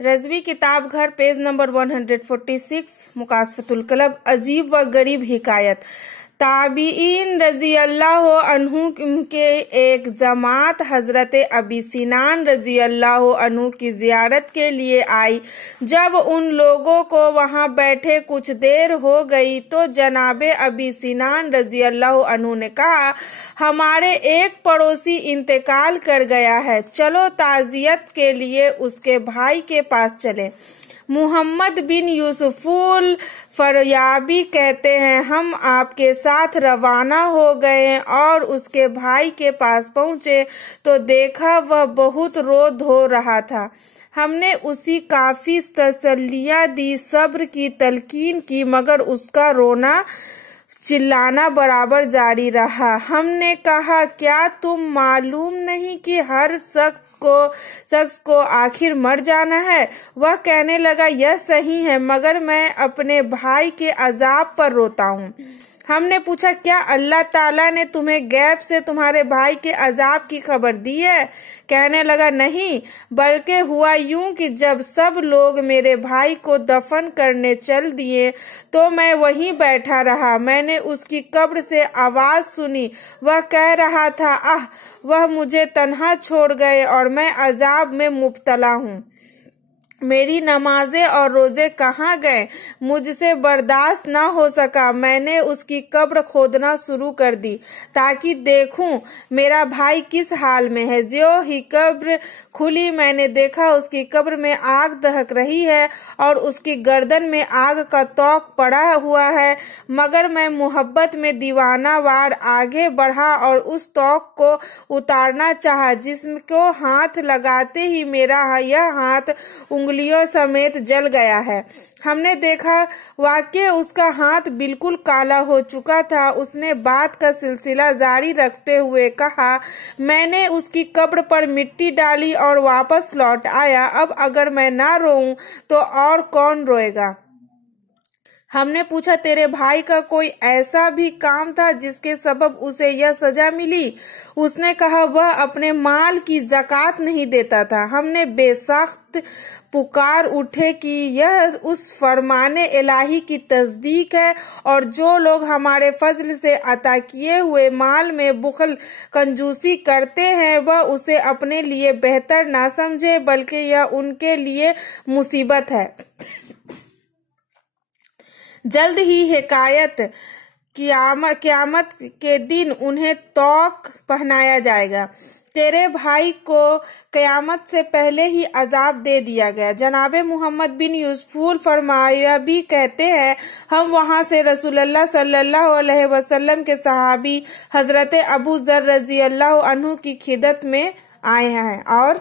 रज़वी किताब घर page number 146 मुकाशफतुल club. अजीब व गरीब हिकायत। ताबीइन रजी अल्लाह अन्हु के एक जमात हजरत अबी सिनान रजी अल्लाह अन्हु की जियारत के लिए आई। जब उन लोगों को वहां बैठे कुछ देर हो गई तो जनाबे अबी सिनान रजी अल्लाह अन्हु ने कहा, हमारे एक पड़ोसी इंतकाल कर गया है, चलो ताज़ियत के लिए उसके भाई के पास चले। मुहम्मद बिन यूसुफुल फरयाबी कहते हैं, हम आपके साथ रवाना हो गए और उसके भाई के पास पहुंचे तो देखा वह बहुत रो धो रहा था। हमने उसी काफी तसल्लियां दी, सब्र की तलकीन की, मगर उसका रोना चिल्लाना बराबर जारी रहा। हमने कहा, क्या तुम मालूम नहीं कि हर शख्स को आखिर मर जाना है? वह कहने लगा, यह सही है, मगर मैं अपने भाई के अजाब पर रोता हूँ। हमने पूछा, क्या अल्लाह ताला ने तुम्हें गैब से तुम्हारे भाई के अजाब की खबर दी है? कहने लगा, नहीं, बल्कि हुआ यूं कि जब सब लोग मेरे भाई को दफन करने चल दिए तो मैं वहीं बैठा रहा। मैंने उसकी कब्र से आवाज सुनी, वह कह रहा था, आह, वह मुझे तन्हा छोड़ गए और मैं अजाब में मुब्तला हूँ। मेरी नमाजें और रोजे कहाँ गए? मुझसे बर्दाश्त न हो सका। मैंने उसकी कब्र खोदना शुरू कर दी ताकि देखूं मेरा भाई किस हाल में है। ज्यों ही कब्र खुली मैंने देखा उसकी कब्र में आग दहक रही है और उसकी गर्दन में आग का तोक पड़ा हुआ है, मगर मैं मोहब्बत में दीवाना वार आगे बढ़ा और उस तोक को उतारना चाहा, जिसको हाथ लगाते ही मेरा यह हाथ उंगलियों समेत जल गया है। हमने देखा वाकई उसका हाथ बिल्कुल काला हो चुका था। उसने बात का सिलसिला जारी रखते हुए कहा, मैंने उसकी कब्र पर मिट्टी डाली और वापस लौट आया। अब अगर मैं ना रोऊं तो और कौन रोएगा? हमने पूछा, तेरे भाई का कोई ऐसा भी काम था जिसके सबब उसे यह सजा मिली? उसने कहा, वह अपने माल की ज़कात नहीं देता था। हमने बेसख्त पुकार उठे कि यह उस फरमाने इलाही की तस्दीक है और जो लोग हमारे फजल से अता किए हुए माल में बुखल कंजूसी करते हैं वह उसे अपने लिए बेहतर ना समझे, बल्कि यह उनके लिए मुसीबत है। जल्द ही हिकायत क़यामत के दिन उन्हें तौक पहनाया जाएगा। तेरे भाई को क़यामत से पहले ही अजाब दे दिया गया। जनाबे मुहम्मद बिन यूसुफुल फरयाबी कहते हैं, हम वहां से रसूलुल्लाह सल्लल्लाहु अलैहि वसल्लम के सहाबी हजरत अबू जर रजी अल्लाह अन्हु की खिदमत में आए हैं और